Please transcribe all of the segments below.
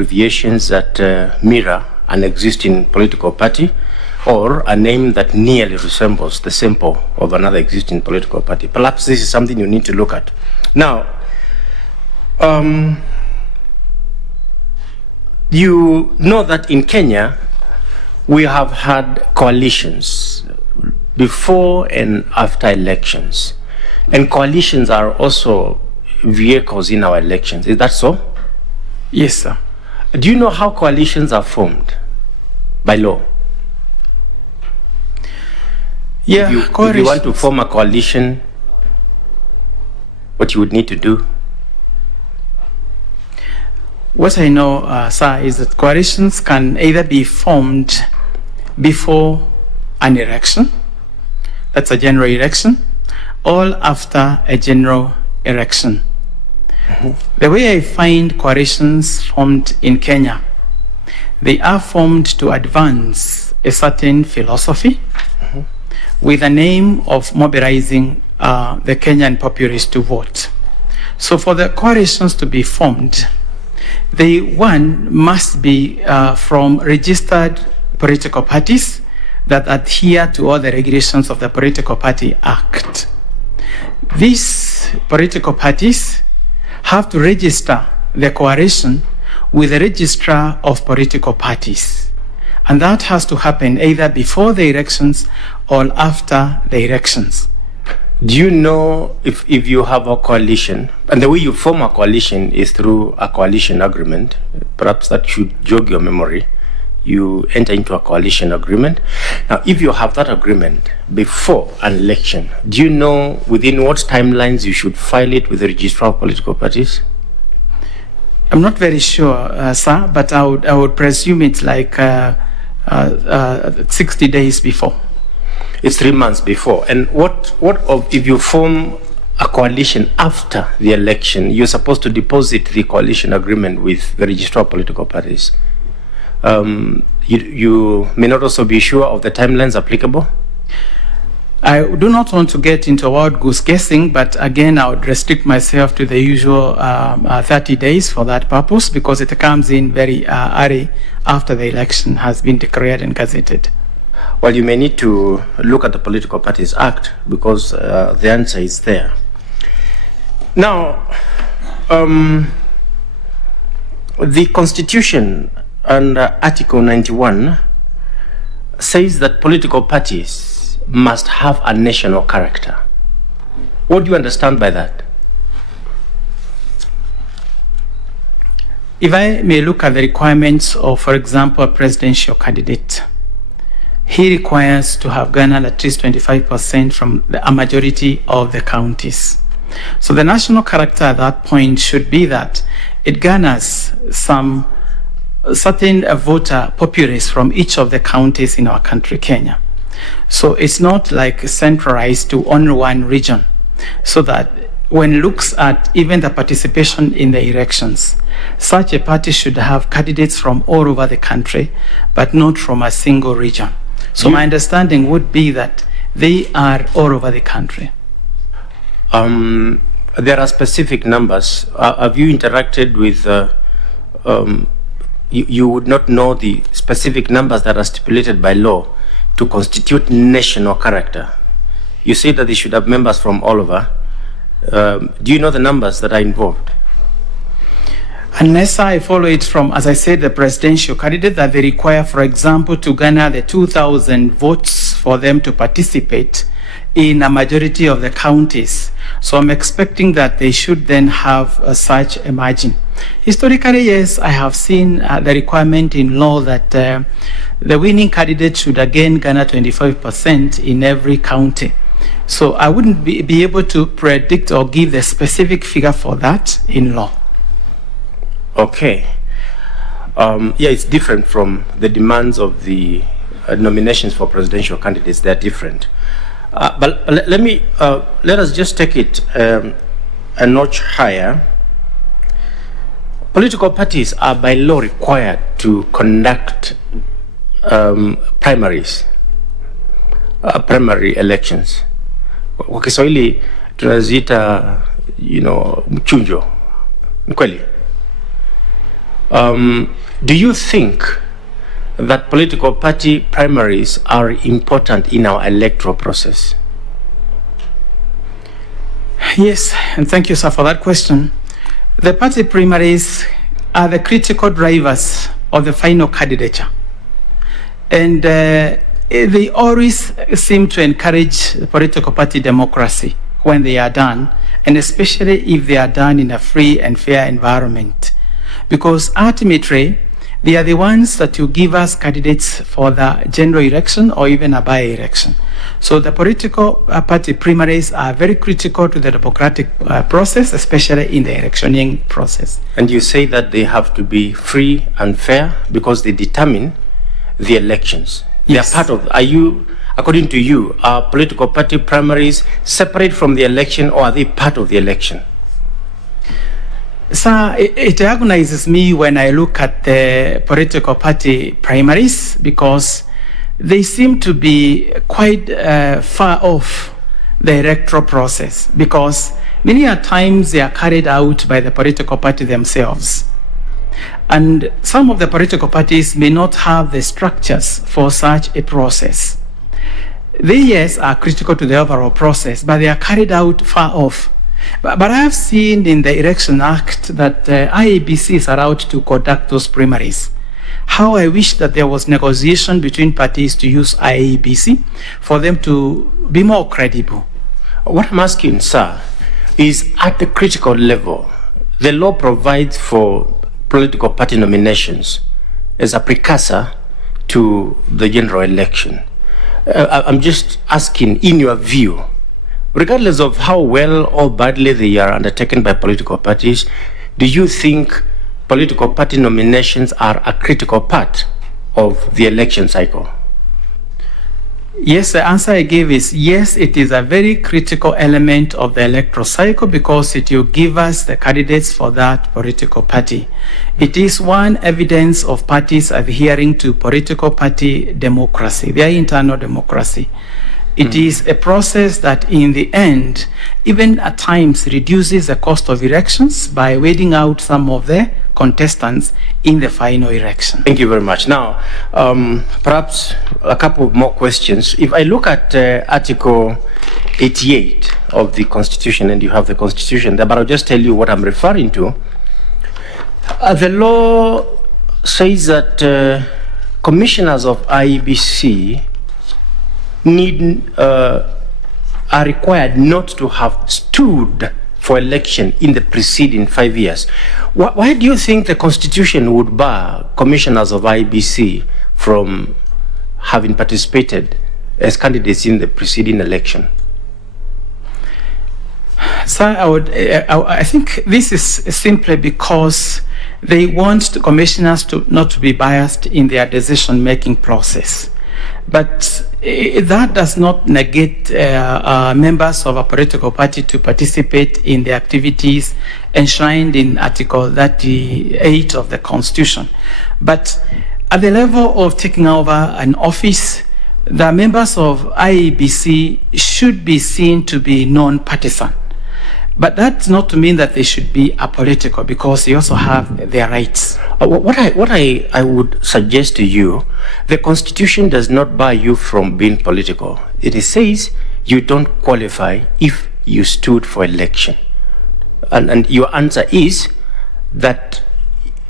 abbreviations that mirror an existing political party, or a name that nearly resembles the symbol of another existing political party. Perhaps this is something you need to look at. Now, you know that in Kenya, we have had coalitions before and after elections. And coalitions are also vehicles in our elections. Is that so? Yes, sir. Do you know how coalitions are formed by law? Yeah, if you want to form a coalition, what you would need to do? What I know, sir, is that coalitions can either be formed before an election, that's a general election, or after a general election. The way I find coalitions formed in Kenya, they are formed to advance a certain philosophy with a name of mobilizing the Kenyan populace to vote. So for the coalitions to be formed, one must be from registered political parties that adhere to all the regulations of the Political Party Act. These political parties have to register the coalition with the registrar of political parties. And that has to happen either before the elections or after the elections. Do you know if you have a coalition, and the way you form a coalition is through a coalition agreement, perhaps that should jog your memory, you enter into a coalition agreement. Now, if you have that agreement before an election, do you know within what timelines you should file it with the registrar of political parties? I'm not very sure, sir, but I would presume it's like 60 days before. It's 3 months before. And what if you form a coalition after the election? You're supposed to deposit the coalition agreement with the registrar of political parties. You may not also be sure of the timelines applicable. I do not want to get into wild goose guessing, but again, I would restrict myself to the usual 30 days for that purpose, because it comes in very early after the election has been declared and gazetted. Well, you may need to look at the Political Parties Act, because the answer is there. Now, the Constitution under Article 91 says that political parties must have a national character. What do you understand by that? If I may look at the requirements of, for example, a presidential candidate, he requires to have garnered at least 25% from a majority of the counties. So the national character at that point should be that it garners some certain voter populace from each of the counties in our country, Kenya. So it's not like centralized to only one region, so that when it looks at even the participation in the elections, such a party should have candidates from all over the country, but not from a single region. So my understanding would be that they are all over the country. There are specific numbers. Have you interacted with, you would not know the specific numbers that are stipulated by law to constitute national character. You say that they should have members from all over. Do you know the numbers that are involved? Unless I follow it from, as I said, the presidential candidate, that they require, for example, to garner the 2,000 votes for them to participate in a majority of the counties. So I'm expecting that they should then have such a margin. Historically, yes, I have seen the requirement in law that the winning candidate should again garner 25% in every county. So I wouldn't be able to predict or give the specific figure for that in law. Okay. Yeah, it's different from the demands of the nominations for presidential candidates. They're different. But let us just take it a notch higher. Political parties are by law required to conduct primaries, primary elections. Kwa Kiswahili tunaziita, mchunjo. Ni kweli? Do you think that political party primaries are important in our electoral process? Yes, and thank you, sir, for that question. The party primaries are the critical drivers of the final candidature. And they always seem to encourage political party democracy when they are done, and especially if they are done in a free and fair environment. Because ultimately, they are the ones that will give us candidates for the general election or even a by-election. So the political party primaries are very critical to the democratic process, especially in the electioning process. And you say that they have to be free and fair because they determine the elections. Yes. They are part of, are you, according to you, are political party primaries separate from the election, or are they part of the election? Sir, it agonizes me when I look at the political party primaries because they seem to be quite far off the electoral process, because many a times they are carried out by the political party themselves. And some of the political parties may not have the structures for such a process. They, yes, are critical to the overall process, but they are carried out far off. But I have seen in the Election Act that IEBC is allowed to conduct those primaries. How I wish that there was negotiation between parties to use IEBC for them to be more credible. What I'm asking, sir, is at the critical level, the law provides for political party nominations as a precursor to the general election. I'm just asking, in your view, regardless of how well or badly they are undertaken by political parties, do you think political party nominations are a critical part of the election cycle? Yes, the answer I gave is yes, it is a very critical element of the electoral cycle because it will give us the candidates for that political party. It is one evidence of parties adhering to political party democracy, their internal democracy. It is a process that in the end, even at times reduces the cost of elections by weeding out some of the contestants in the final election. Thank you very much. Now, perhaps a couple more questions. If I look at Article 88 of the Constitution, and you have the Constitution there, but I'll just tell you what I'm referring to. The law says that commissioners of IEBC are required not to have stood for election in the preceding 5 years. Why do you think the Constitution would bar commissioners of IEBC from having participated as candidates in the preceding election? Sir, I think this is simply because they want the commissioners not to be biased in their decision-making process. But that does not negate members of a political party to participate in the activities enshrined in Article 38 of the Constitution. But at the level of taking over an office, the members of IEBC should be seen to be non-partisan. But that's not to mean that they should be apolitical, because they also have their rights. What I would suggest to you, the Constitution does not bar you from being political. It says you don't qualify if you stood for election. And your answer is that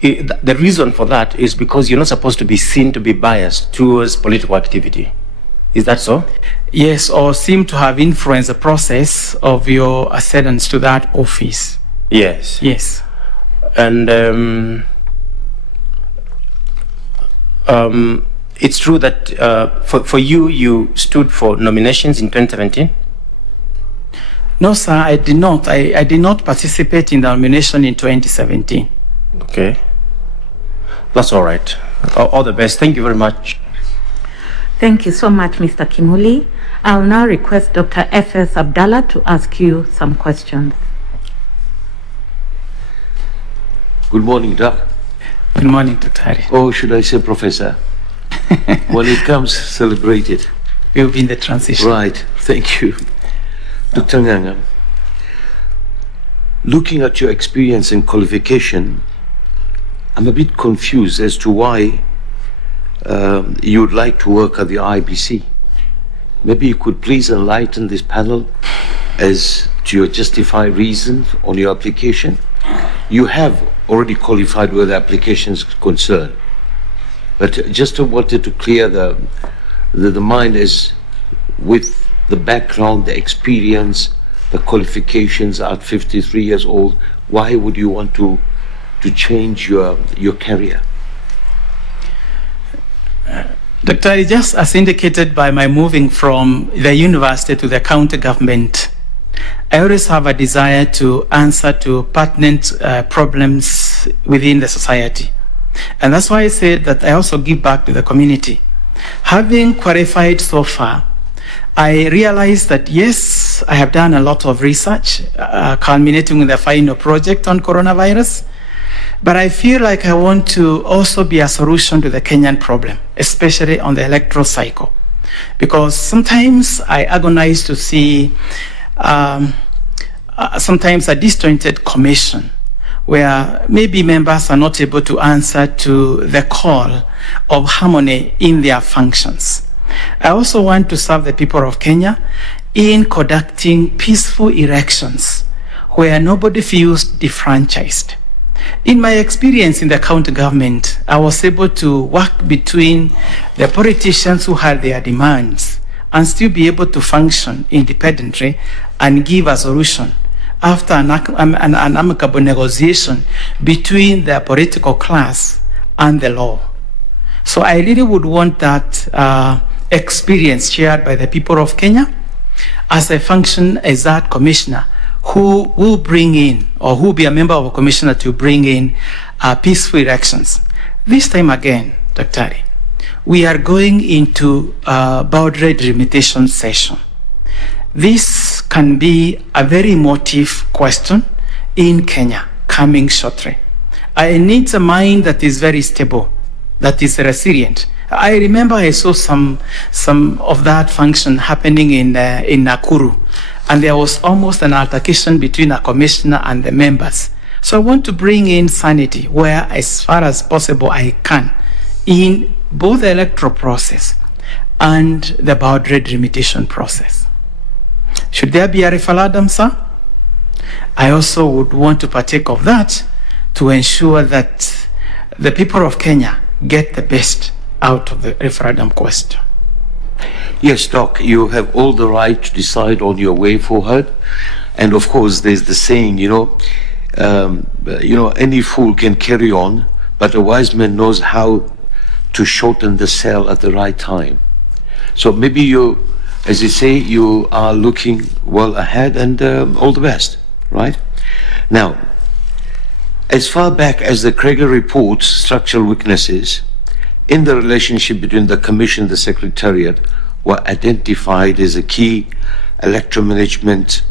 the reason for that is because you're not supposed to be seen to be biased towards political activity. Is that so? Yes, or seem to have influenced the process of your ascendance to that office. Yes. Yes. And it's true that for you stood for nominations in 2017? No, sir, I did not. I did not participate in the nomination in 2017. Okay. That's all right. All the best. Thank you very much. Thank you so much, Mr. Kimuli. I'll now request Dr. F.S. Abdallah to ask you some questions. Good morning, Doc. Good morning, Dr. Harry. Oh, should I say Professor? When it comes, celebrate it. We'll be in the transition. Right, thank you. Dr. Ng'ang'a, looking at your experience and qualification, I'm a bit confused as to why you would like to work at the IEBC. Maybe you could please enlighten this panel as to your justified reasons on your application. You have already qualified where the application is concerned, but just wanted to clear the mind as with the background, the experience, the qualifications at 53 years old, why would you want to change your career? Dr. Just as indicated by my moving from the university to the county government, I always have a desire to answer to pertinent problems within the society. And that's why I said that I also give back to the community. Having qualified so far, I realized that yes, I have done a lot of research, culminating with the final project on coronavirus, but I feel like I want to also be a solution to the Kenyan problem, especially on the electoral cycle. Because sometimes I agonize to see sometimes a disjointed commission where maybe members are not able to answer to the call of harmony in their functions. I also want to serve the people of Kenya in conducting peaceful elections where nobody feels defranchised. In my experience in the county government, I was able to work between the politicians who had their demands and still be able to function independently and give a solution after an amicable negotiation between the political class and the law. So I really would want that experience shared by the people of Kenya as I function as that commissioner who will bring in, or who will be a member of a commissioner to bring in peaceful elections. This time again, Dr. we are going into a boundary delimitation session. This can be a very emotive question in Kenya coming shortly. I need a mind that is very stable, that is resilient. I remember I saw some of that function happening in Nakuru, and there was almost an altercation between a commissioner and the members. So I want to bring in sanity where, as far as possible, I can in both the electoral process and the boundary delimitation process. Should there be a referendum, sir? I also would want to partake of that to ensure that the people of Kenya get the best out of the referendum question. Yes, Doc, you have all the right to decide on your way forward. And of course, there's the saying, any fool can carry on, but a wise man knows how to shorten the sail at the right time. So maybe you, as you say, you are looking well ahead, and all the best, right? Now, as far back as the Kregler report's structural weaknesses in the relationship between the Commission and the Secretariat were identified as a key electoral management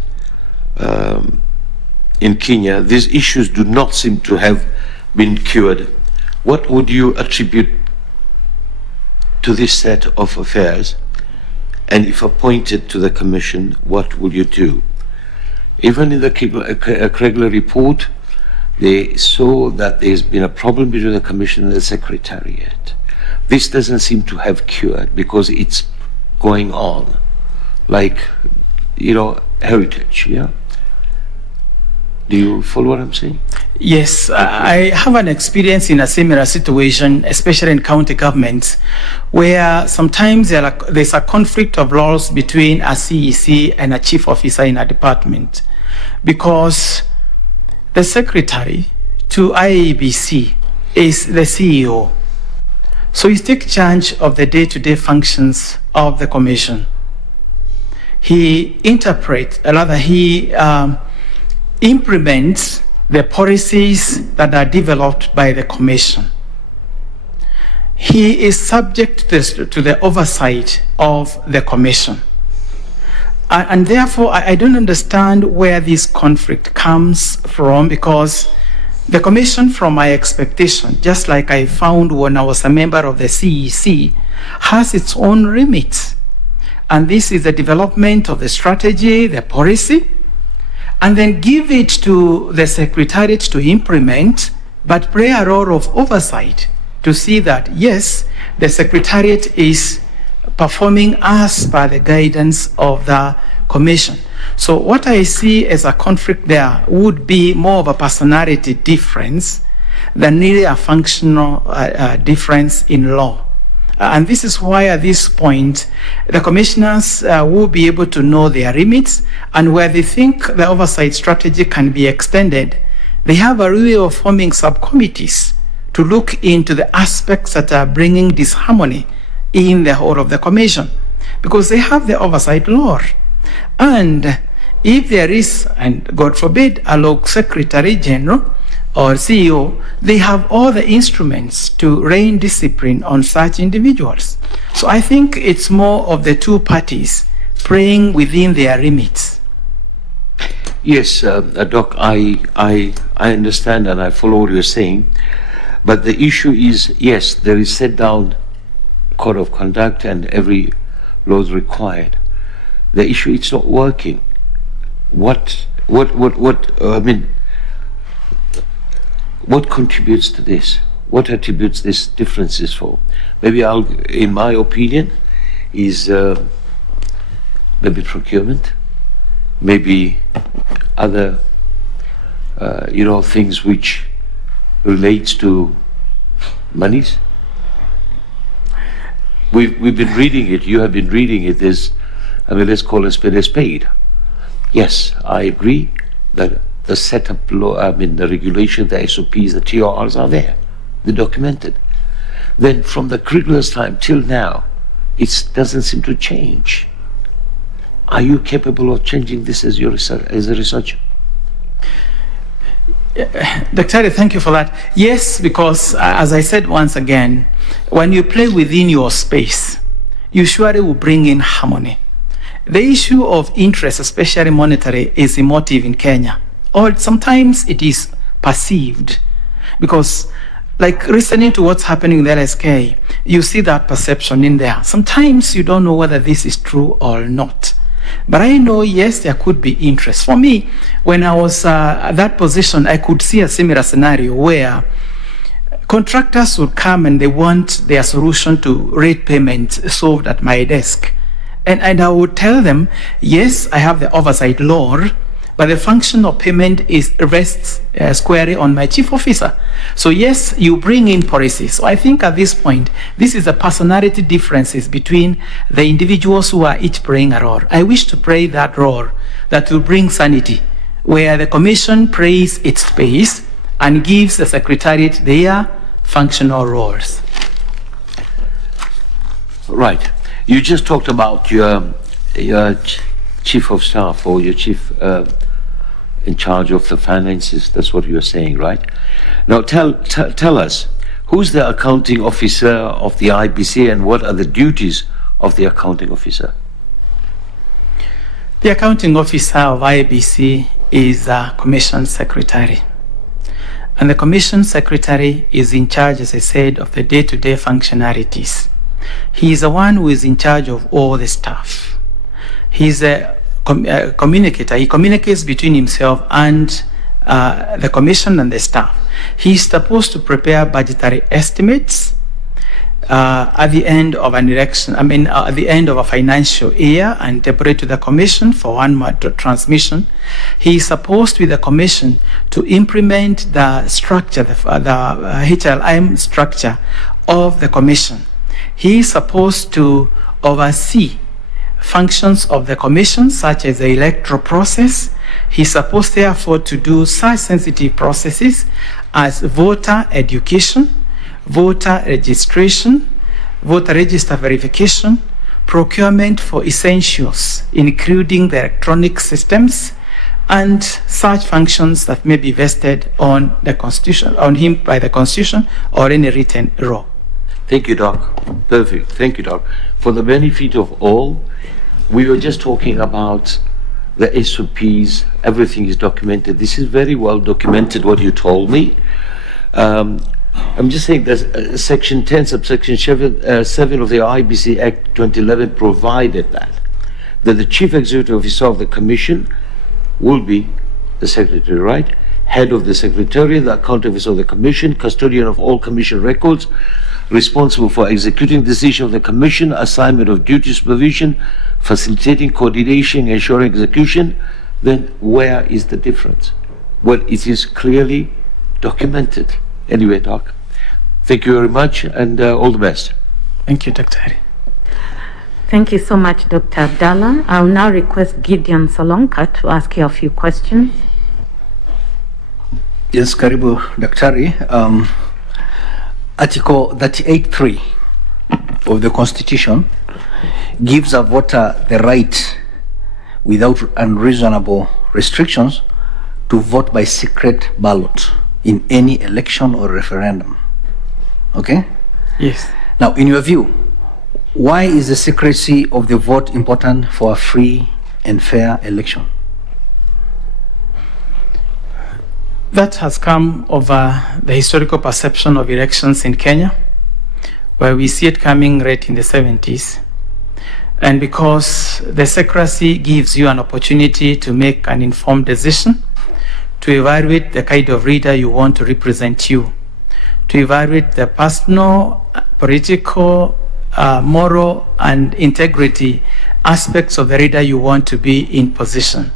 in Kenya, these issues do not seem to have been cured. What would you attribute to this set of affairs? And if appointed to the Commission, what will you do? Even in the Kregler report, they saw that there's been a problem between the Commission and the Secretariat. This doesn't seem to have cured because it's going on, like, heritage, yeah? Do you follow what I'm saying? Yes, I have an experience in a similar situation, especially in county governments, where sometimes there's a conflict of laws between a CEC and a chief officer in a department, because the secretary to IEBC is the CEO. So he takes charge of the day-to-day functions of the commission. He implements the policies that are developed by the commission. He is subject to the oversight of the commission. And therefore, I don't understand where this conflict comes from, because the commission, from my expectation, just like I found when I was a member of the CEC, has its own remit. And this is the development of the strategy, the policy, and then give it to the Secretariat to implement but play a role of oversight to see that, yes, the Secretariat is performing as per the guidance of the Commission. So what I see as a conflict there would be more of a personality difference than really a functional difference in law. And this is why at this point, the commissioners will be able to know their limits, and where they think the oversight strategy can be extended, they have a way of forming subcommittees to look into the aspects that are bringing disharmony in the whole of the commission, because they have the oversight law. And if there is, and God forbid, a law secretary general or CEO, they have all the instruments to rein discipline on such individuals. So I think it's more of the two parties praying within their limits. Yes, Doc, I understand and I follow what you're saying, but the issue is, yes, there is set down code of conduct and every law is required. The issue, it's not working. What contributes to this? What attributes these differences for? Maybe in my opinion, is maybe procurement, maybe other, things which relates to monies. We've been reading it. You have been reading it. Let's call a spade. Yes, I agree that the setup law, the regulation, the SOPs, the TRRs are there. They're documented. Then from the curriculum's time till now, it doesn't seem to change. Are you capable of changing this as a researcher? Dr. Thank you for that. Yes, because as I said once again, when you play within your space, you surely will bring in harmony. The issue of interest, especially monetary, is emotive in Kenya, or sometimes it is perceived, because like listening to what's happening in the LSK, you see that perception in there. Sometimes you don't know whether this is true or not. But I know, yes, there could be interest. For me, when I was at that position, I could see a similar scenario where contractors would come and they want their solution to rate payment solved at my desk. And I would tell them, yes, I have the oversight law, but the function of payment rests squarely on my chief officer. So yes, you bring in policies. So I think at this point, this is the personality differences between the individuals who are each playing a role. I wish to play that role that will bring sanity, where the commission plays its space and gives the secretariat their functional roles. Right. You just talked about your chief of staff, or your chief in charge of the finances. That's what you're saying, right? Now tell us, who's the accounting officer of the IBC and what are the duties of the accounting officer? The accounting officer of IEBC is a commission secretary. And the commission secretary is in charge, as I said, of the day-to-day functionalities. He is the one who is in charge of all the staff. He's a communicator. He communicates between himself and the commission and the staff. He's supposed to prepare budgetary estimates at the end of an election, at the end of a financial year, and deputate to the commission for one month transmission. He is supposed with the commission to implement the structure, the HLM structure of the commission. He is supposed to oversee functions of the commission, such as the electoral process. He's supposed, therefore, to do such sensitive processes as voter education, voter registration, voter register verification, procurement for essentials, including the electronic systems, and such functions that may be vested on the Constitution, on him by the Constitution or any written law. Thank you, Doc. Perfect. Thank you, Doc. For the benefit of all, we were just talking about the SOPs. Everything is documented. This is very well documented, what you told me. I'm just saying that Section 10, subsection 7 of the IEBC Act 2011 provided that the Chief Executive Officer of the Commission will be the Secretary, right? head of the Secretariat, the account officer of the Commission, custodian of all Commission records, responsible for executing decisions of the Commission, assignment of duty supervision, facilitating coordination, ensuring execution, then where is the difference? Well, it is clearly documented. Anyway, Doc, thank you very much and all the best. Thank you, Dr. Hari. Thank you so much, Dr. Abdallah. I'll now request Gideon Solonka to ask you a few questions. Yes, Karibu, Daktari. Article 38(3) of the Constitution gives a voter the right, without unreasonable restrictions, to vote by secret ballot in any election or referendum. Okay? Yes. Now, in your view, why is the secrecy of the vote important for a free and fair election? That has come over the historical perception of elections in Kenya, where we see it coming right in the 70s. And because the secrecy gives you an opportunity to make an informed decision, to evaluate the kind of reader you want to represent you, to evaluate the personal, political, moral, and integrity aspects of the reader you want to be in position.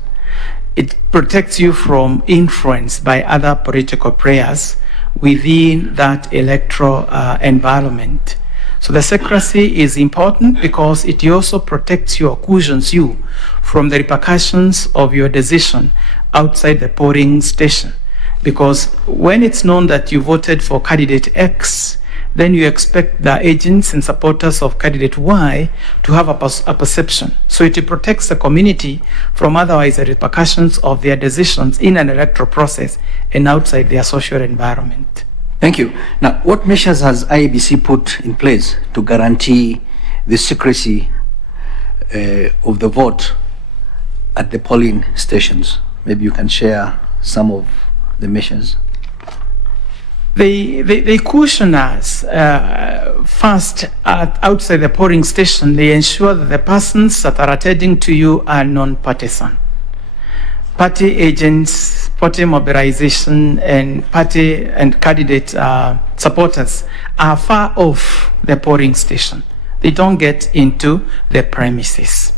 It protects you from influence by other political players within that electoral environment. So the secrecy is important because it also protects you or cushions you from the repercussions of your decision outside the polling station. Because when it's known that you voted for candidate X, then you expect the agents and supporters of candidate Y to have a perception. So it protects the community from otherwise the repercussions of their decisions in an electoral process and outside their social environment. Thank you. Now, what measures has IEBC put in place to guarantee the secrecy of the vote at the polling stations? Maybe you can share some of the measures. They caution us first outside the polling station. They ensure that the persons that are attending to you are non-partisan. Party agents, party mobilization, and party and candidate supporters are far off the polling station. They don't get into the premises.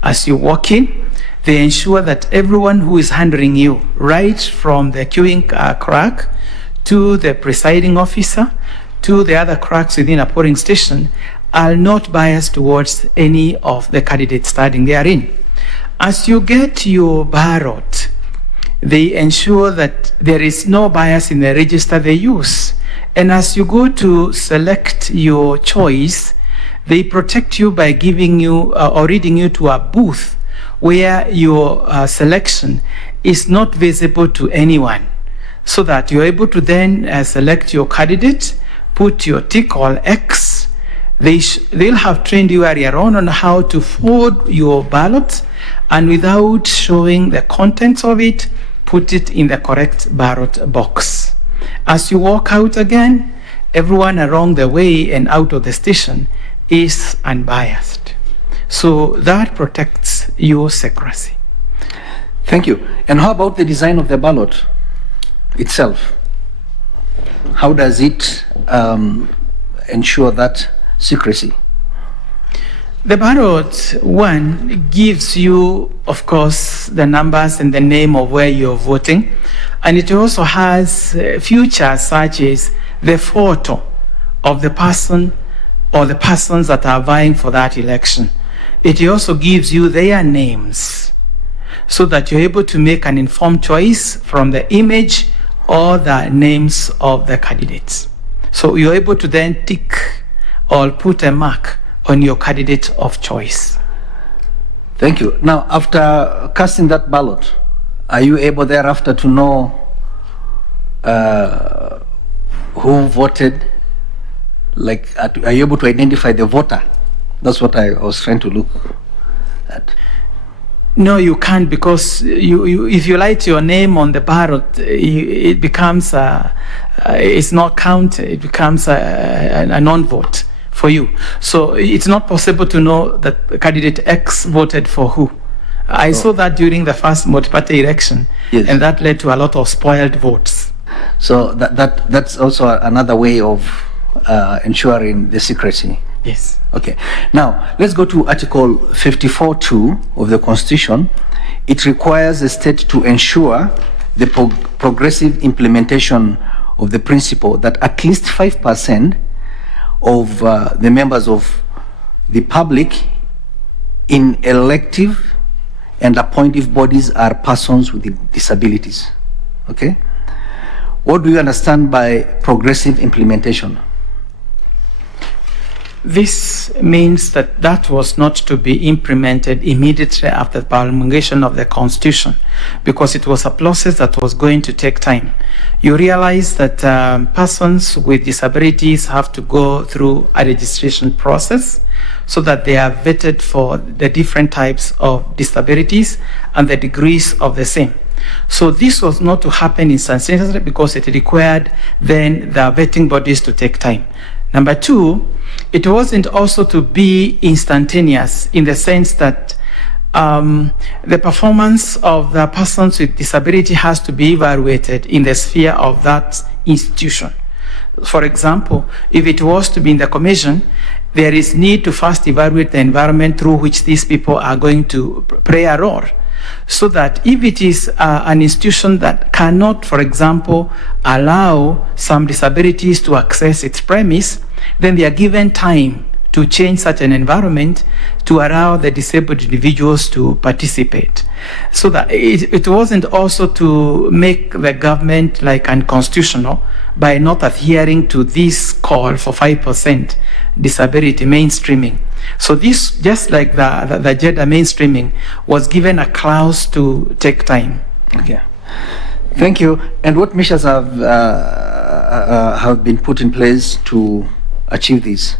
As you walk in, they ensure that everyone who is handling you, right from the queuing clerk to the presiding officer, to the other clerks within a polling station, are not biased towards any of the candidates standing therein. As you get your ballot, they ensure that there is no bias in the register they use. And as you go to select your choice, they protect you by giving you or leading you to a booth where your selection is not visible to anyone, so that you're able to then select your candidate, put your tick or X. They'll have trained you earlier on how to forward your ballot, and without showing the contents of it, put it in the correct ballot box. As you walk out again, everyone along the way and out of the station is unbiased. So that protects your secrecy. Thank you. And how about the design of the ballot itself? How does it ensure that secrecy? The ballot, one, gives you, of course, the numbers and the name of where you're voting. And it also has features such as the photo of the person or the persons that are vying for that election. It also gives you their names so that you're able to make an informed choice from the image or the names of the candidates. So you're able to then tick or put a mark on your candidate of choice. Thank you. Now, after casting that ballot, are you able thereafter to know who voted? Like, are you able to identify the voter? That's what I was trying to look at. No, you can't, because if you write your name on the ballot, it becomes it's not counted. It becomes a non-vote for you. So it's not possible to know that candidate X voted for who. I saw that during the first multi-party election, Yes. and that led to a lot of spoiled votes. So that's also another way of ensuring the secrecy. Yes. Okay. Now, let's go to Article 54(2) of the Constitution. It requires the state to ensure the progressive implementation of the principle that at least 5% of the members of the public in elective and appointive bodies are persons with disabilities. Okay? What do you understand by progressive implementation? This means that that was not to be implemented immediately after the promulgation of the Constitution, because it was a process that was going to take time. You realize that persons with disabilities have to go through a registration process so that they are vetted for the different types of disabilities and the degrees of the same. So this was not to happen instantaneously because it required then the vetting bodies to take time. Number two, it wasn't also to be instantaneous in the sense that the performance of the persons with disability has to be evaluated in the sphere of that institution. For example, if it was to be in the commission, there is need to first evaluate the environment through which these people are going to play a role. So that if it is an institution that cannot, for example, allow some disabilities to access its premise, then they are given time to change such an environment to allow the disabled individuals to participate. So that it wasn't also to make the government like unconstitutional by not adhering to this call for 5% disability mainstreaming. So this, just like the gender mainstreaming, was given a clause to take time. Okay. Thank you. And what measures have been put in place to achieve this?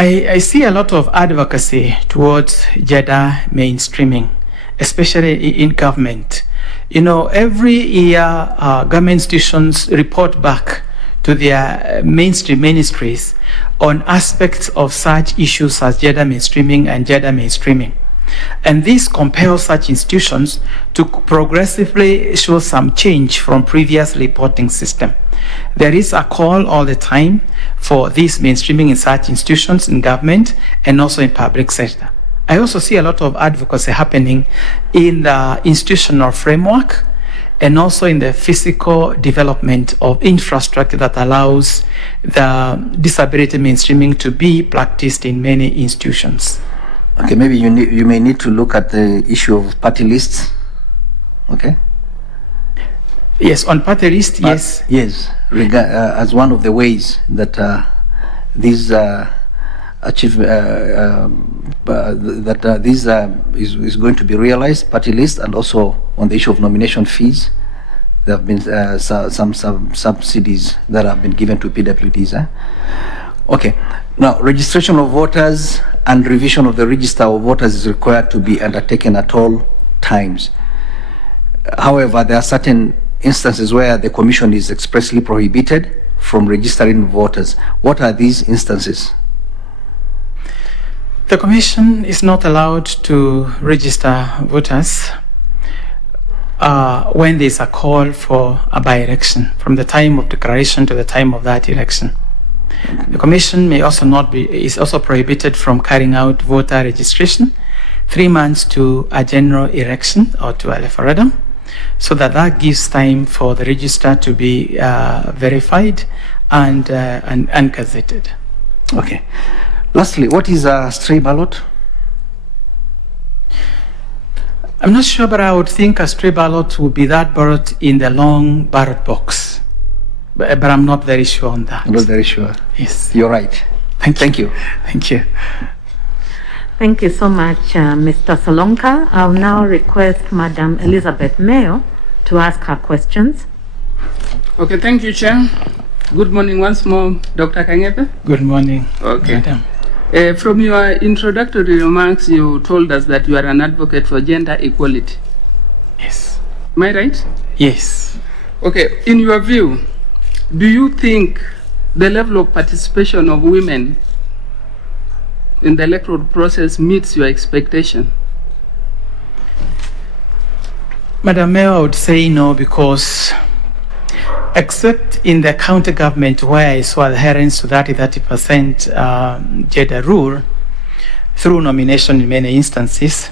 I see a lot of advocacy towards gender mainstreaming, especially in government. You know, every year government institutions report back to their mainstream ministries on aspects of such issues as gender mainstreaming and gender mainstreaming. And this compels such institutions to progressively show some change from previous reporting system. There is a call all the time for this mainstreaming in such institutions in government and also in public sector. I also see a lot of advocacy happening in the institutional framework and also in the physical development of infrastructure that allows the disability mainstreaming to be practiced in many institutions. Okay, maybe you may need to look at the issue of party lists. Okay. Yes, on party list, yes. Yes, as one of the ways that this is going to be realized, party list, and also on the issue of nomination fees. There have been some subsidies that have been given to PWDs. Okay. Now, registration of voters and revision of the register of voters is required to be undertaken at all times. However, there are certain instances where the Commission is expressly prohibited from registering voters. What are these instances? The Commission is not allowed to register voters when there is a call for a by-election, from the time of declaration to the time of that election. The Commission may also is also prohibited from carrying out voter registration 3 months to a general election or to a referendum, so that gives time for the register to be verified and gazetted. Okay. Lastly, what is a stray ballot? I'm not sure, but I would think a stray ballot would be that ballot in the long ballot box. But I'm not very sure on that. I'm not very sure. Yes. You're right. Thank you. Thank you. Thank you so much, Mr. Solonka. I'll now request Madam Elizabeth Mayo to ask her questions. Okay, thank you, Chair. Good morning once more, Dr. Kang'ethe. Good morning, Okay. Madam. From your introductory remarks, you told us that you are an advocate for gender equality. Yes. Am I right? Yes. Okay, in your view, do you think the level of participation of women in the electoral process meets your expectation? Madam Mayor, I would say no, because except in the county government where I saw adherence to 30% gender rule through nomination in many instances,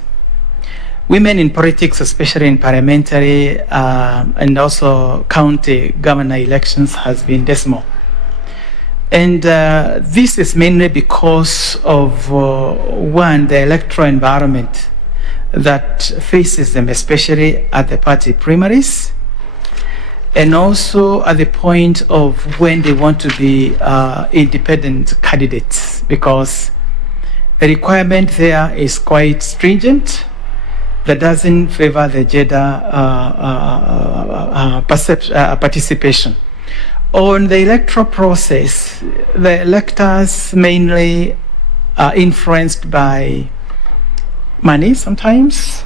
women in politics, especially in parliamentary and also county governor elections, has been dismal. And this is mainly because of, one, the electoral environment that faces them, especially at the party primaries, and also at the point of when they want to be independent candidates, because the requirement there is quite stringent, that doesn't favor the gender participation. On the electoral process, the electors mainly are influenced by money sometimes,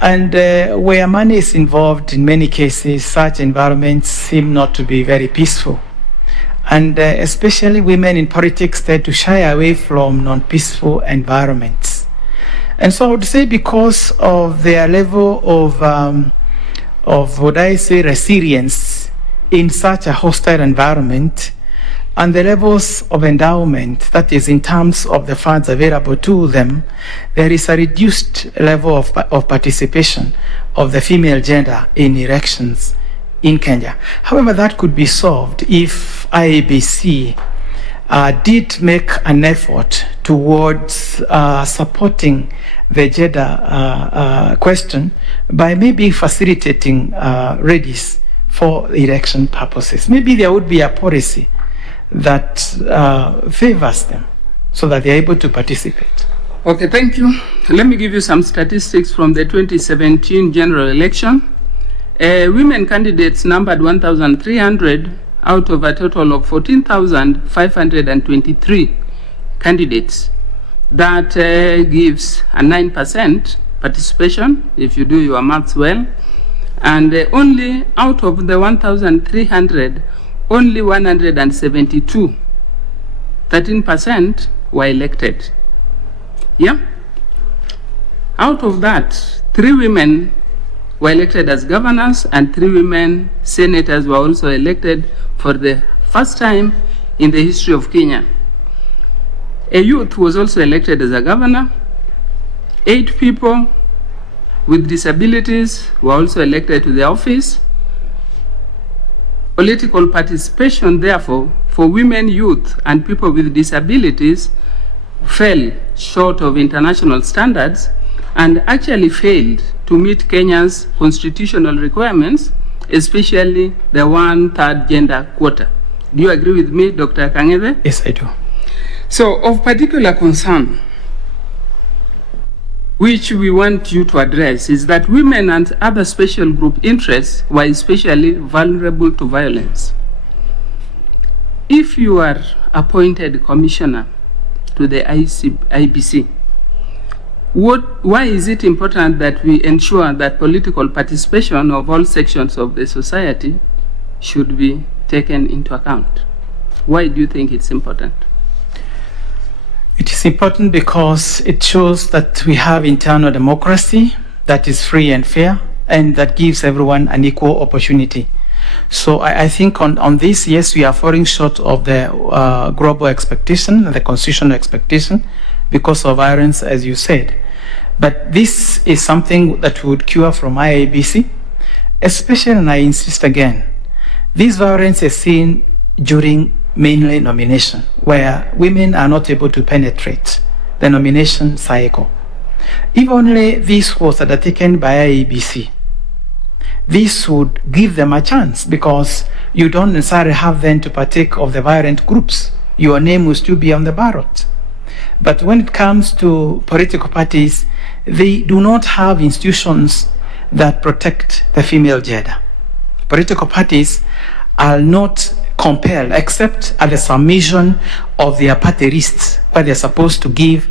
and where money is involved, in many cases, such environments seem not to be very peaceful. And especially women in politics tend to shy away from non-peaceful environments. And so I would say because of their level of would I say, resilience in such a hostile environment, and the levels of endowment, that is in terms of the funds available to them, there is a reduced level of participation of the female gender in elections in Kenya. However, that could be solved if IEBC did make an effort towards supporting the gender question by maybe facilitating rallies for election purposes. Maybe there would be a policy that favors them so that they're able to participate. Okay, thank you. Let me give you some statistics from the 2017 general election. Women candidates numbered 1,300 out of a total of 14,523 candidates. That gives a 9% participation, if you do your maths well. And only out of the 1,300, only 172, 13% were elected. Yeah? Out of that, 3 women were elected as governors and 3 women senators were also elected for the first time in the history of Kenya. A youth was also elected as a governor. 8 people with disabilities were also elected to the office. Political participation, therefore, for women, youth, and people with disabilities fell short of international standards and actually failed to meet Kenya's constitutional requirements, especially the 1/3 gender quota. Do you agree with me, Dr. Kang'ethe? Yes, I do. So, of particular concern, which we want you to address, is that women and other special group interests were especially vulnerable to violence. If you are appointed commissioner to the IEBC, why is it important that we ensure that political participation of all sections of the society should be taken into account? Why do you think it's important? It is important because it shows that we have internal democracy that is free and fair and that gives everyone an equal opportunity. So I think on this, yes, we are falling short of the global expectation, the constitutional expectation, because of violence, as you said. But this is something that we would cure from IABC, especially, and I insist again, this violence is seen during mainly nomination, where women are not able to penetrate the nomination cycle. If only this was undertaken by IEBC, this would give them a chance, because you don't necessarily have them to partake of the violent groups. Your name will still be on the ballot. But when it comes to political parties, they do not have institutions that protect the female gender. Political parties are not compelled, except at the submission of their party lists, where they're supposed to give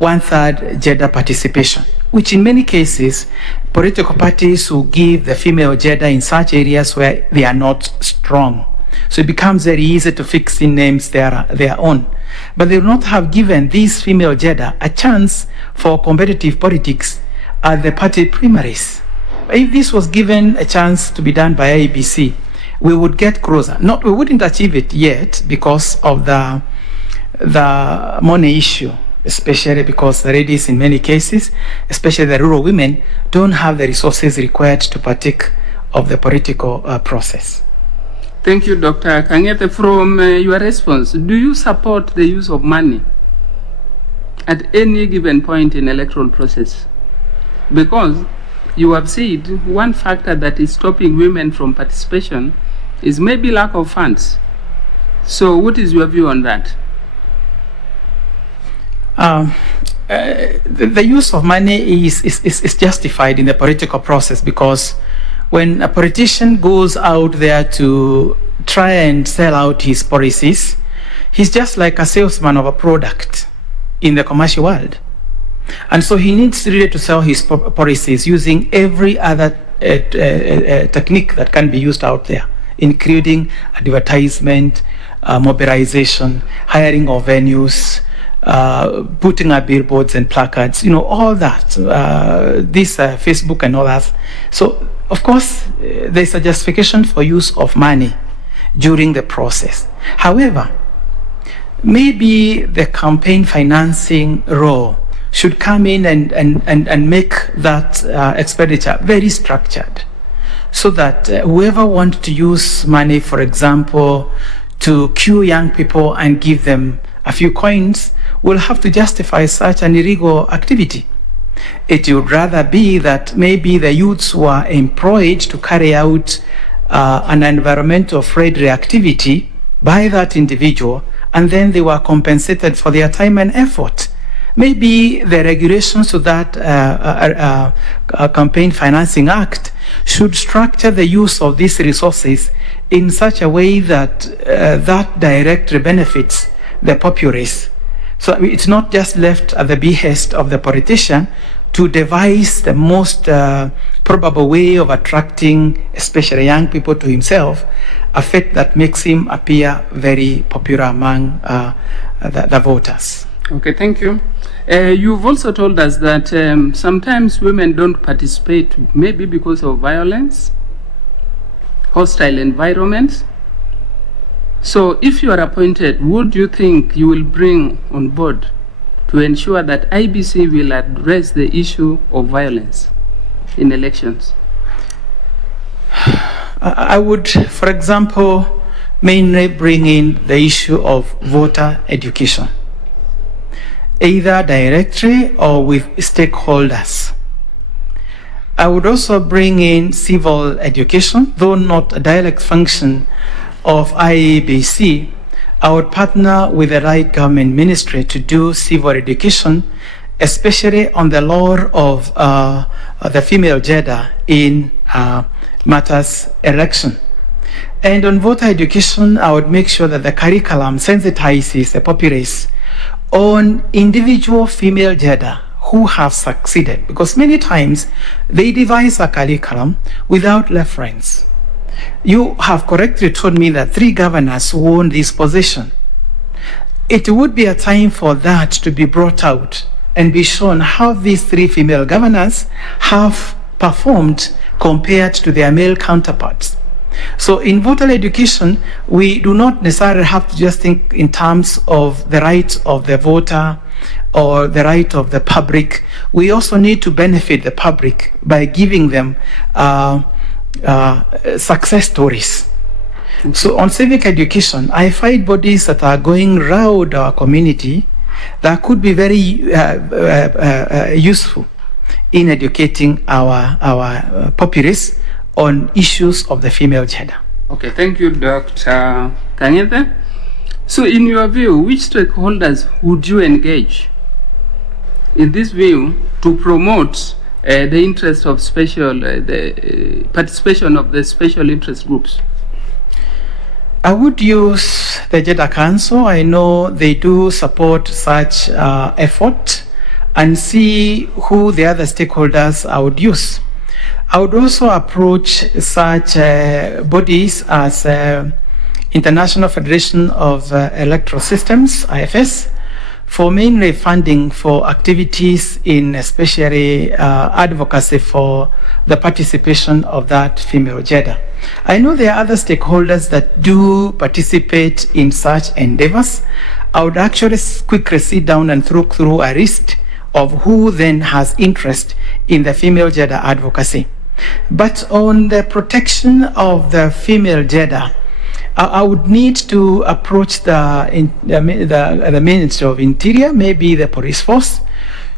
1/3 gender participation, which in many cases, political parties will give the female gender in such areas where they are not strong. So it becomes very easy to fix in names their own. But they would not have given these female gender a chance for competitive politics at the party primaries. If this was given a chance to be done by IEBC, we would get closer. We wouldn't achieve it yet because of the money issue, especially because the ladies in many cases, especially the rural women, don't have the resources required to partake of the political process. Thank you, Dr. Kang'ethe. From your response, do you support the use of money at any given point in electoral process? Because you have said one factor that is stopping women from participation is maybe lack of funds. So what is your view on that? The use of money is justified in the political process, because when a politician goes out there to try and sell out his policies, he's just like a salesman of a product in the commercial world. And so he needs really to sell his policies using every other technique that can be used out there, including advertisement, mobilization, hiring of venues, putting up billboards and placards, all that, this Facebook and all that. So, of course, there's a justification for use of money during the process. However, maybe the campaign financing role should come in and make that expenditure very structured, so that whoever wants to use money, for example, to cue young people and give them a few coins, will have to justify such an illegal activity. It would rather be that maybe the youths were employed to carry out an environmental friendly activity by that individual, and then they were compensated for their time and effort. Maybe the regulations to that Campaign Financing Act should structure the use of these resources in such a way that that directly benefits the populace. So it's not just left at the behest of the politician to devise the most probable way of attracting especially young people to himself, a fact that makes him appear very popular among the voters. Okay, thank you. You've also told us that sometimes women don't participate, maybe because of violence, hostile environments. So if you are appointed, would you think you will bring on board to ensure that IEBC will address the issue of violence in elections? I would, for example, mainly bring in the issue of voter education, either directly or with stakeholders. I would also bring in civil education, though not a direct function of IEBC. I would partner with the right government ministry to do civil education, especially on the law of the female gender in matters election. And on voter education, I would make sure that the curriculum sensitizes the populace on individual female gender who have succeeded, because many times they devise a curriculum without reference. You have correctly told me that 3 governors won this position. It would be a time for that to be brought out and be shown how these 3 female governors have performed compared to their male counterparts. So in voter education, we do not necessarily have to just think in terms of the right of the voter or the right of the public. We also need to benefit the public by giving them success stories. So on civic education, I find bodies that are going around our community that could be very useful in educating our populace on issues of the female gender. Okay, thank you, Dr. Kang'ethe. So in your view, which stakeholders would you engage in this view to promote the interest of the participation of the special interest groups? I would use the Gender Council. I know they do support such effort, and see who the other stakeholders I would use. I would also approach such bodies as International Federation of Electoral Systems, IFS, for mainly funding for activities in especially advocacy for the participation of that female gender. I know there are other stakeholders that do participate in such endeavors. I would actually quickly sit down and look through a list of who then has interest in the female gender advocacy. But on the protection of the female gender, I would need to approach the Ministry of Interior, maybe the police force,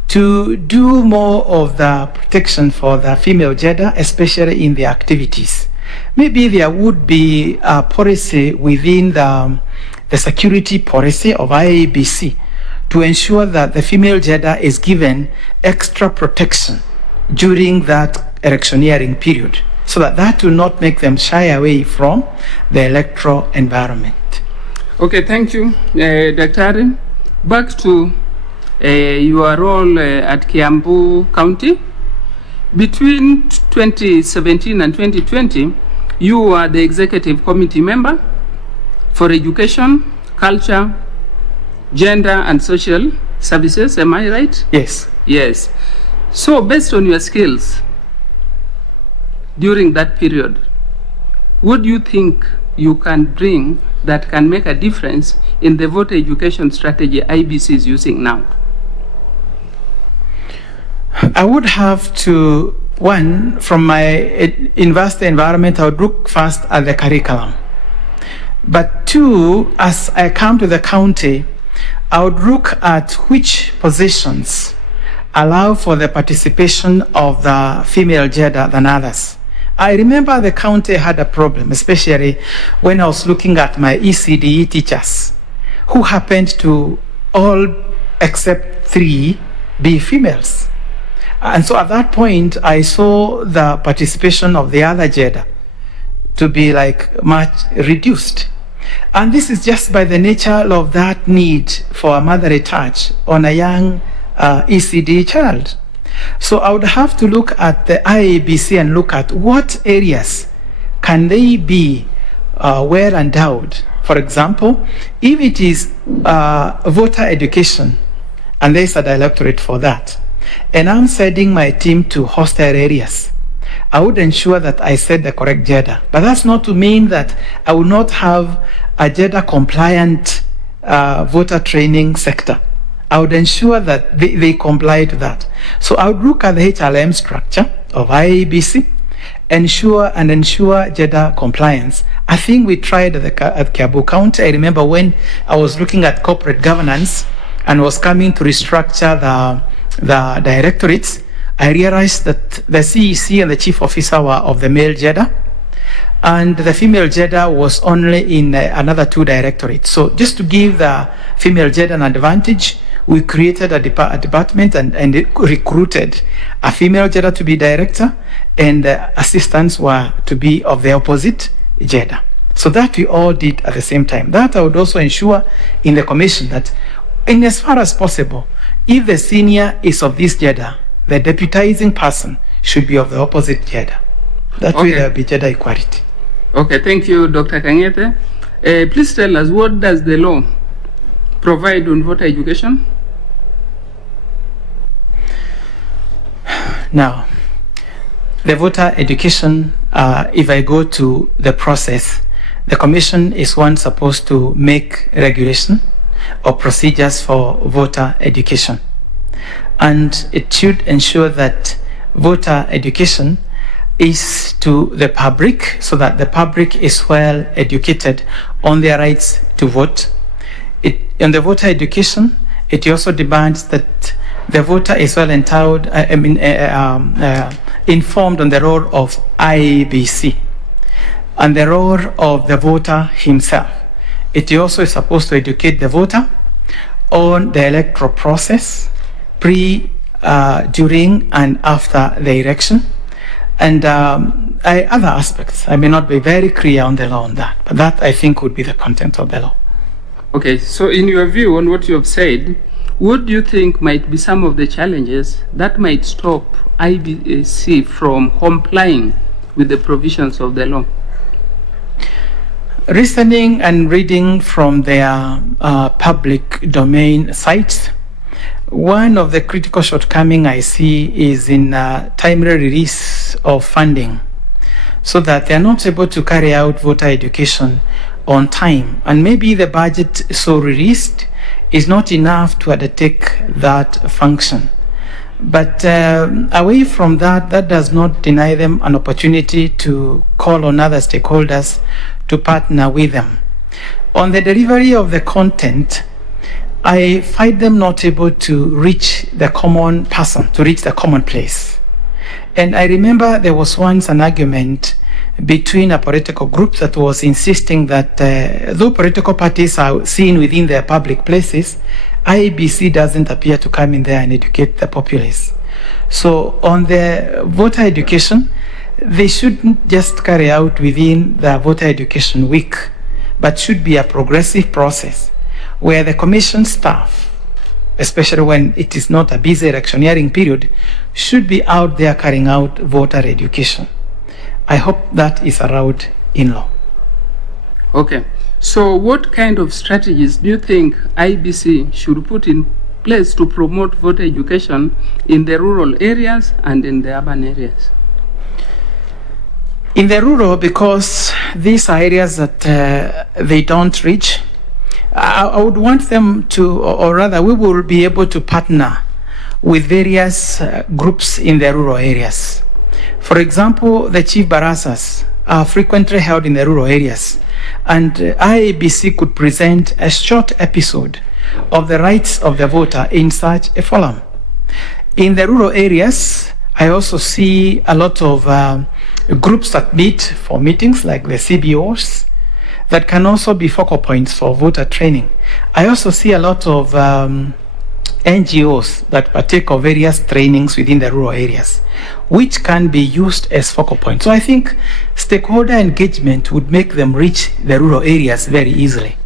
to do more of the protection for the female gender, especially in the activities. Maybe there would be a policy within the security policy of IEBC to ensure that the female gender is given extra protection during that electioneering period, so that will not make them shy away from the electoral environment. Okay, thank you, Dr. Back to your role at Kiambu County. Between 2017 and 2020, you were the executive committee member for education, culture, gender and social services, am I right? Yes. Yes. So based on your skills during that period, what do you think you can bring that can make a difference in the voter education strategy IEBC is using now? I would have to, one, from my university environment, I would look first at the curriculum. But two, as I come to the county, I would look at which positions allow for the participation of the female gender than others. I remember the county had a problem, especially when I was looking at my ECDE teachers, who happened to all except 3 be females. And so at that point, I saw the participation of the other gender to be like much reduced. And this is just by the nature of that need for a motherly touch on a young ECD child. So I would have to look at the IEBC and look at what areas can they be well endowed. For example, if it is voter education, and there's a electorate for that, and I'm sending my team to hostile areas, I would ensure that I set the correct gender. But that's not to mean that I will not have a gender compliant voter training sector. I would ensure that they comply to that. So I would look at the HLM structure of IEBC, ensure gender compliance. I think we tried at Kiambu County. I remember when I was looking at corporate governance and was coming to restructure the directorates, I realized that the CEC and the chief officer were of the male gender, and the female gender was only in another 2 directorates. So just to give the female gender an advantage, we created a department and recruited a female gender to be director, and the assistants were to be of the opposite gender. So that we all did at the same time. That I would also ensure in the commission that, in as far as possible, if the senior is of this gender, the deputizing person should be of the opposite gender. That way there will be gender equality. Okay, thank you, Dr. Kang'ethe. Please tell us, what does the law provide on voter education? Now, the voter education, if I go to the process, the commission is one supposed to make regulation or procedures for voter education. And it should ensure that voter education is to the public, so that the public is well educated on their rights to vote. In the voter education, it also demands that the voter is well endowed, informed on the role of IEBC and the role of the voter himself. It also is supposed to educate the voter on the electoral process, pre, during, and after the election, and other aspects. I may not be very clear on the law on that, but that I think would be the content of the law. Okay, so in your view on what you have said, what do you think might be some of the challenges that might stop IEBC from complying with the provisions of the law? Listening and reading from their public domain sites, one of the critical shortcomings I see is in timely release of funding, so that they're not able to carry out voter education on time. And maybe the budget so released is not enough to undertake that function. But away from that, that does not deny them an opportunity to call on other stakeholders to partner with them. On the delivery of the content, I find them not able to reach the common person, to reach the common place. And I remember there was once an argument between a political group that was insisting that though political parties are seen within their public places, IEBC doesn't appear to come in there and educate the populace. So on the voter education, they shouldn't just carry out within the voter education week, but should be a progressive process where the commission staff, especially when it is not a busy electioneering period, should be out there carrying out voter education. I hope that is allowed in law. Okay. So what kind of strategies do you think IEBC should put in place to promote voter education in the rural areas and in the urban areas? In the rural, because these are areas that they don't reach, I would want them to, or rather we will be able to partner with various groups in the rural areas. For example, the chief barasas are frequently held in the rural areas, and IEBC could present a short episode of the rights of the voter in such a forum. In the rural areas, I also see a lot of groups that meet for meetings like the CBOs that can also be focal points for voter training. I also see a lot of NGOs that partake of various trainings within the rural areas, which can be used as focal points. So I think stakeholder engagement would make them reach the rural areas very easily.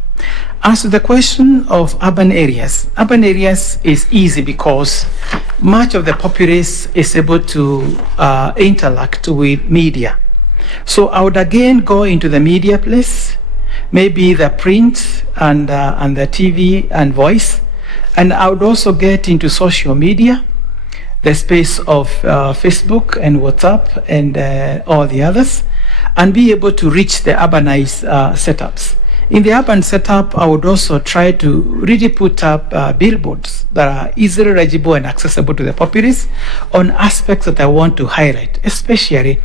As to the question of urban areas is easy because much of the populace is able to interact with media. So I would again go into the media place, maybe the print and the TV and voice, and I would also get into social media, the space of Facebook and WhatsApp and all the others, and be able to reach the urbanized setups. In the urban setup, I would also try to really put up billboards that are easily legible and accessible to the populace on aspects that I want to highlight, especially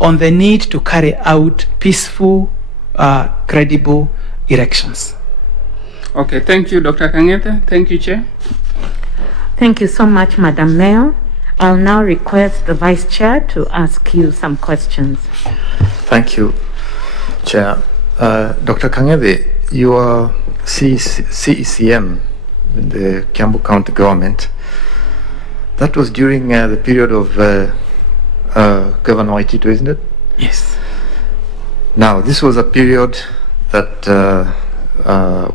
on the need to carry out peaceful, credible elections. Okay, thank you, Dr. Kang'ethe. Thank you, Chair. Thank you so much, Madam Mayor. I'll now request the Vice Chair to ask you some questions. Thank you, Chair. Dr. Kang'ethe, you are CECM in the Kiambu County government. That was during the period of Governor Waitito, isn't it? Yes. Now, this was a period that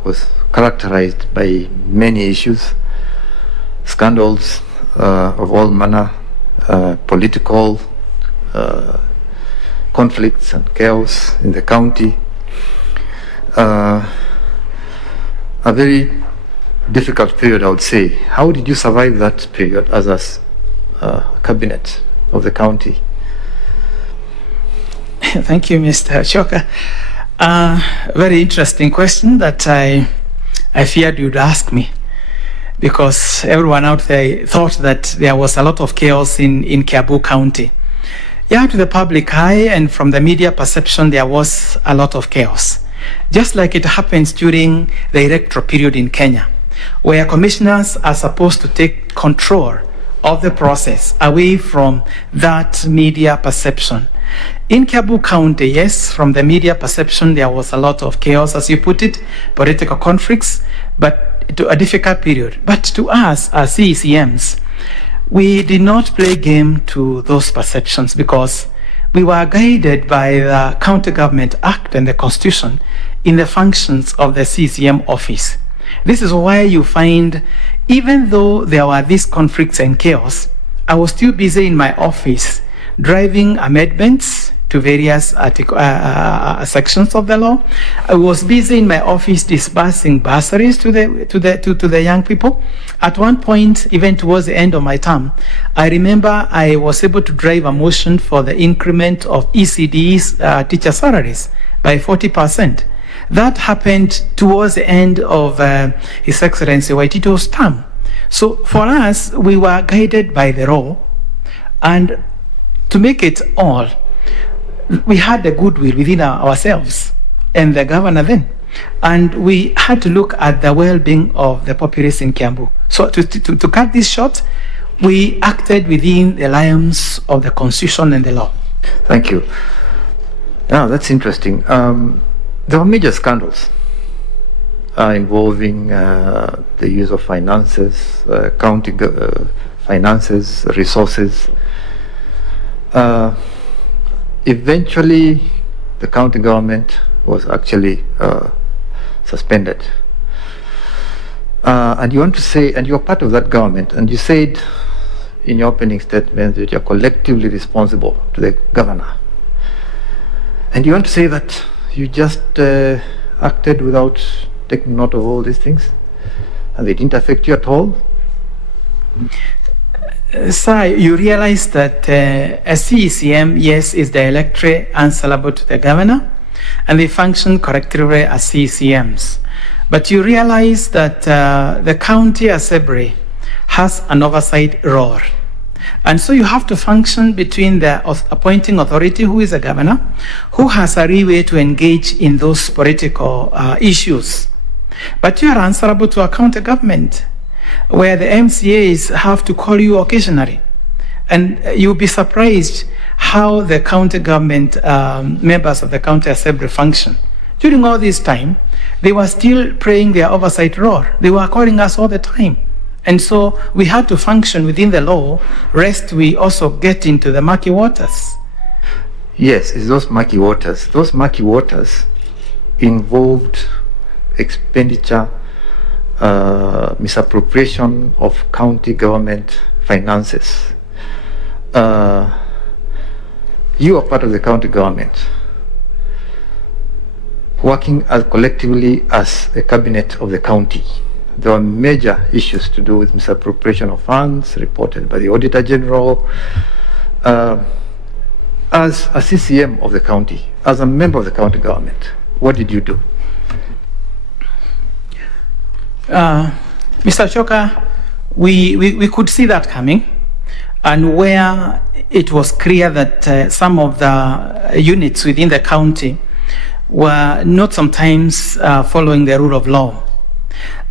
was characterized by many issues, scandals of all manner, political conflicts and chaos in the county. A very difficult period, I would say. How did you survive that period as a cabinet of the county? Thank you, Mr. Choka. Very interesting question that I feared you'd ask me, because everyone out there thought that there was a lot of chaos in Kiambu County. Yeah, to the public eye and from the media perception, there was a lot of chaos. Just like it happens during the electoral period in Kenya, where commissioners are supposed to take control of the process away from that media perception. In Kiambu County, yes, from the media perception, there was a lot of chaos, as you put it, political conflicts, but to a difficult period. But to us, as CECMs, we did not play game to those perceptions because we were guided by the County Government Act and the Constitution in the functions of the CCM office. This is why you find, even though there were these conflicts and chaos, I was still busy in my office driving amendments to various sections of the law. I was busy in my office disbursing bursaries to the young people. At one point, even towards the end of my term, I remember I was able to drive a motion for the increment of ECD's teacher salaries by 40%. That happened towards the end of His Excellency Waitito's term. So for us, we were guided by the law, and to make it all, we had the goodwill within ourselves and the governor then, and we had to look at the well-being of the populace in Kiambu. So to cut this short, we acted within the lines of the constitution and the law. Thank you. Now that's interesting. There were major scandals involving the use of finances, county finances, resources. Eventually, the county government was actually suspended. And you want to say, and you're part of that government, and you said in your opening statement that you're collectively responsible to the governor. And you want to say that you just acted without taking note of all these things, and they didn't affect you at all? Sir, you realize that a CECM, yes, is directly answerable to the governor, and they function collectively as CECMs. But you realize that the county assembly has an oversight role. And so you have to function between the appointing authority, who is a governor, who has a leeway to engage in those political issues. But you are answerable to a county government, where the MCAs have to call you occasionally. And you'll be surprised how the county government members of the county assembly function. During all this time, they were still playing their oversight role. They were calling us all the time. And so we had to function within the law, lest we also get into the murky waters. Yes, it's those murky waters. Those murky waters involved expenditure, misappropriation of county government finances. You are part of the county government, working as collectively as a cabinet of the county. There were major issues to do with misappropriation of funds reported by the Auditor General. As a CCM of the county, as a member of the county government, what did you do? Mr. Choka, we could see that coming, and where it was clear that some of the units within the county were not sometimes following the rule of law.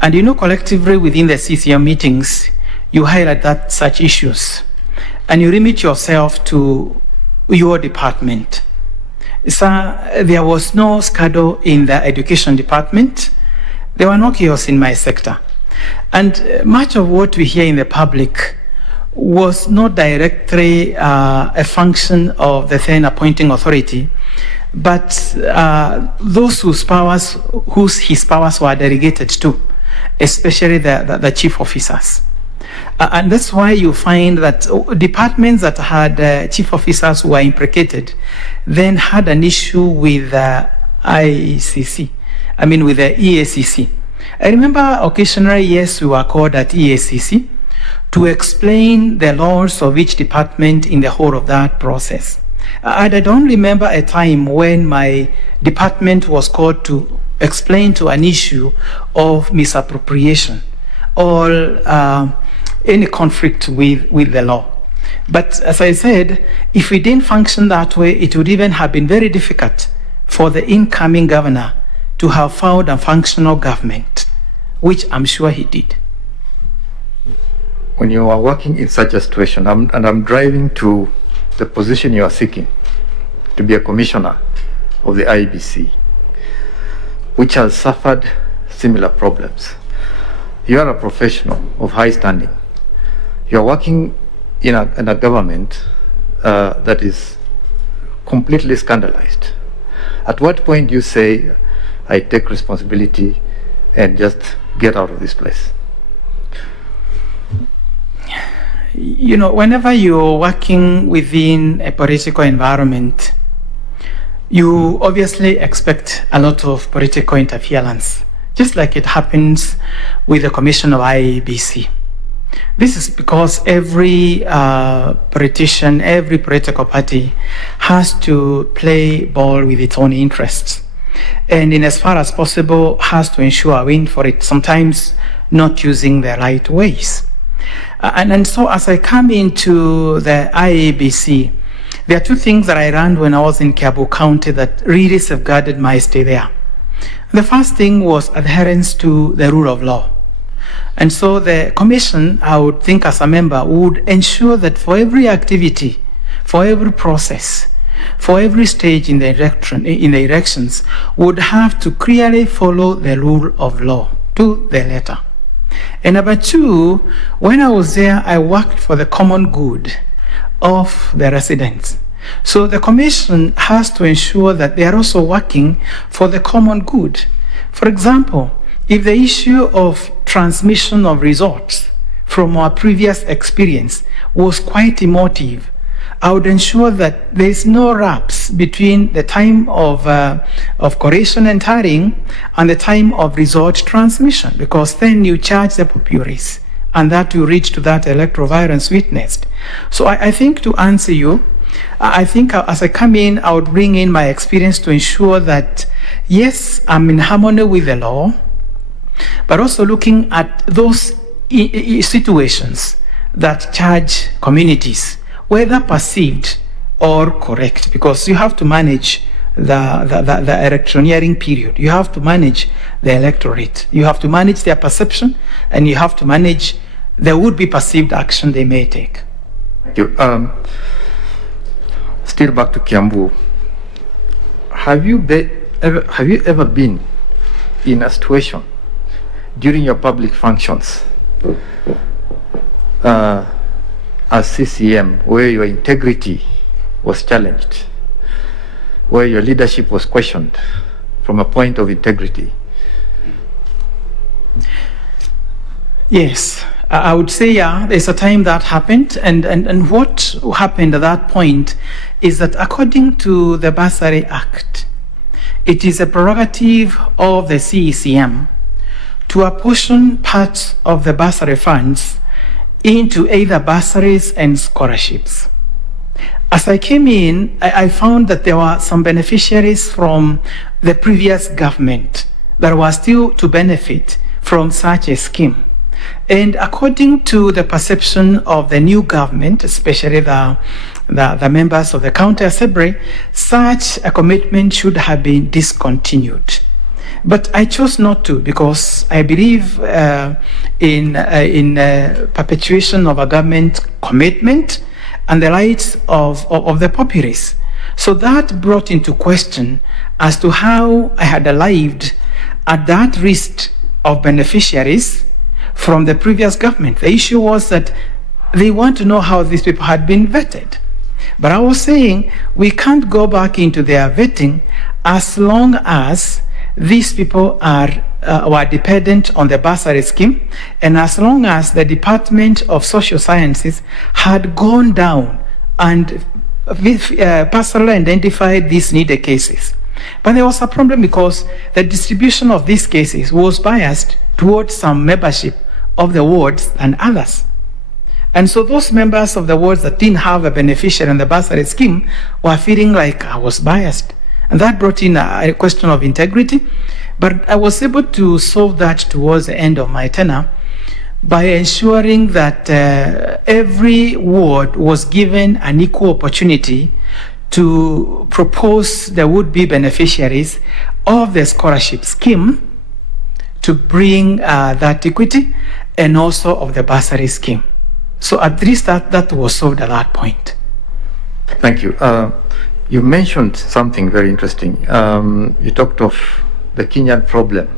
And you know, collectively within the CCM meetings, you highlight that such issues, and you limit yourself to your department. Sir, there was no scandal in the education department. There were no chaos in my sector. And much of what we hear in the public was not directly a function of the then appointing authority, but those whose his powers were delegated to, especially the chief officers. And that's why you find that departments that had chief officers who were implicated then had an issue with the with the EACC. I remember occasionally, yes, we were called at EACC to explain the laws of each department in the whole of that process. And I don't remember a time when my department was called to explain to an issue of misappropriation or any conflict with the law. But as I said, if we didn't function that way, it would even have been very difficult for the incoming governor to have found a functional government, which I'm sure he did. When you are working in such a situation, and I'm driving to the position you are seeking, to be a commissioner of the IEBC, which has suffered similar problems. You are a professional of high standing. You are working in a government that is completely scandalized. At what point do you say, I take responsibility and just get out of this place? You know, whenever you're working within a political environment, you obviously expect a lot of political interference, just like it happens with the Commission of IEBC. This is because every politician, every political party has to play ball with its own interests. And in as far as possible, has to ensure a win for it, sometimes not using the right ways. And so as I come into the IEBC, there are two things that I learned when I was in Kiambu County that really safeguarded my stay there. The first thing was adherence to the rule of law. And so the commission, I would think as a member, would ensure that for every activity, for every process, for every stage in the elections, would have to clearly follow the rule of law to the letter. And number two, when I was there, I worked for the common good of the residents. So the commission has to ensure that they are also working for the common good. For example, if the issue of transmission of results from our previous experience was quite emotive, I would ensure that there is no lapse between the time of collation and tallying and the time of result transmission, because then you charge the populace, and that will reach to that electoral violence witnessed. So I think to answer you, I think as I come in, I would bring in my experience to ensure that, yes, I'm in harmony with the law, but also looking at those situations that charge communities, whether perceived or correct, because you have to manage the electioneering period. You have to manage the electorate. You have to manage their perception, and you have to manage the would-be perceived action they may take. Thank you. Still back to Kiambu. Have you ever been in a situation during your public functions as CCM where your integrity was challenged, where your leadership was questioned from a point of integrity? Yes, I would say, yeah, there's a time that happened, and what happened at that point is that according to the Bursary Act, it is a prerogative of the CECM to apportion parts of the bursary funds into either bursaries and scholarships. As I came in, I found that there were some beneficiaries from the previous government that were still to benefit from such a scheme. And according to the perception of the new government, especially the members of the county assembly, such a commitment should have been discontinued. But I chose not to, because I believe in perpetuation of a government commitment and the rights of the populace. So that brought into question as to how I had arrived at that list of beneficiaries from the previous government. The issue was that they want to know how these people had been vetted. But I was saying we can't go back into their vetting as long as these people were dependent on the bursary scheme, and as long as the Department of Social Sciences had gone down and personally identified these needed cases. But there was a problem because the distribution of these cases was biased towards some membership of the wards than others. And so those members of the wards that didn't have a beneficiary in the bursary scheme were feeling like I was biased. And that brought in a question of integrity. But I was able to solve that towards the end of my tenure by ensuring that every ward was given an equal opportunity to propose the would-be beneficiaries of the scholarship scheme to bring that equity, and also of the bursary scheme. So at least that was solved at that point. Thank you. You mentioned something very interesting. You talked of the Kenyan problem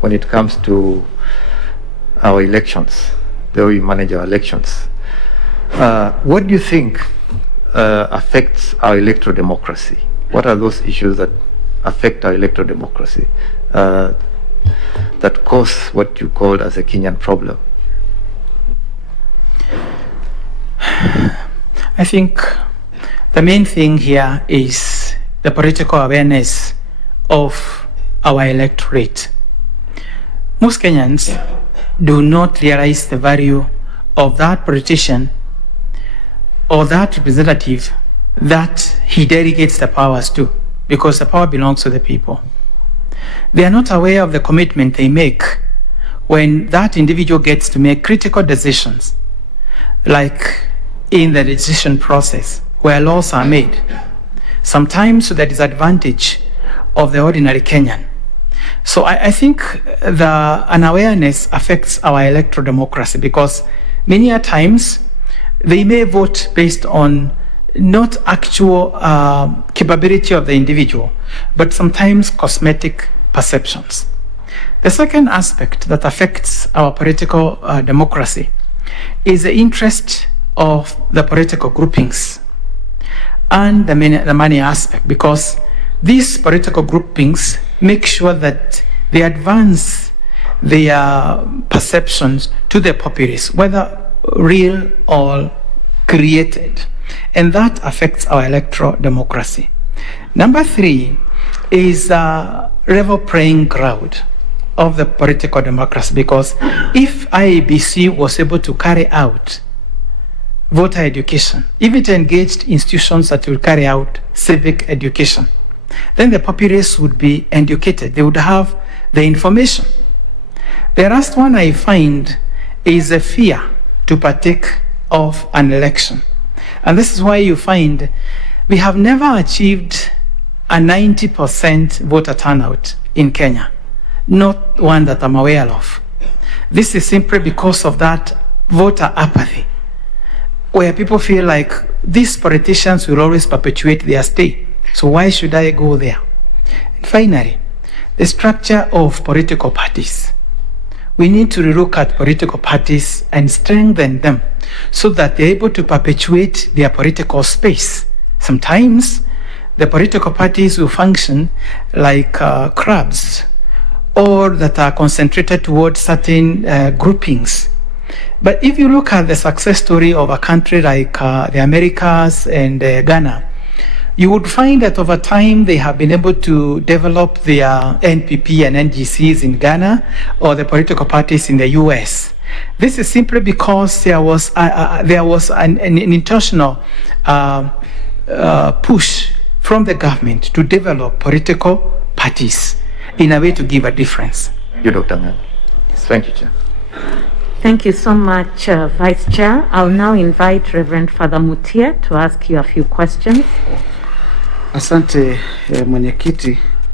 when it comes to our elections, the way we manage our elections. What do you think affects our electoral democracy? What are those issues that affect our electoral democracy that cause what you called as a Kenyan problem? I think the main thing here is the political awareness of our electorate. Most Kenyans do not realize the value of that politician or that representative that he delegates the powers to, because the power belongs to the people. They are not aware of the commitment they make when that individual gets to make critical decisions, like in the decision process where laws are made, sometimes to the disadvantage of the ordinary Kenyan. So I think the unawareness affects our electoral democracy, because many a times they may vote based on not actual capability of the individual, but sometimes cosmetic perceptions. The second aspect that affects our political democracy is the interest of the political groupings and the money aspect, because these political groupings make sure that they advance their perceptions to the populace, whether real or created, and that affects our electoral democracy. Number three is a level playing ground of the political democracy, because if IEBC was able to carry out voter education, if it engaged institutions that will carry out civic education, then the populace would be educated. They would have the information. The last one I find is a fear to partake of an election. And this is why you find we have never achieved a 90% voter turnout in Kenya. Not one that I'm aware of. This is simply because of that voter apathy, where people feel like these politicians will always perpetuate their stay. So why should I go there? And finally, the structure of political parties. We need to look at political parties and strengthen them so that they're able to perpetuate their political space. Sometimes the political parties will function like clubs, or that are concentrated towards certain groupings. But if you look at the success story of a country like the Americas and Ghana, you would find that over time they have been able to develop their NPP and NGCs in Ghana, or the political parties in the US. This is simply because there was an intentional push from the government to develop political parties in a way to give a difference. You, Dr. Ng'ang'a. Thank you, Chair. Thank you so much, Vice Chair. I'll now invite Reverend Father Mutie to ask you a few questions. Asante mwenyekiti.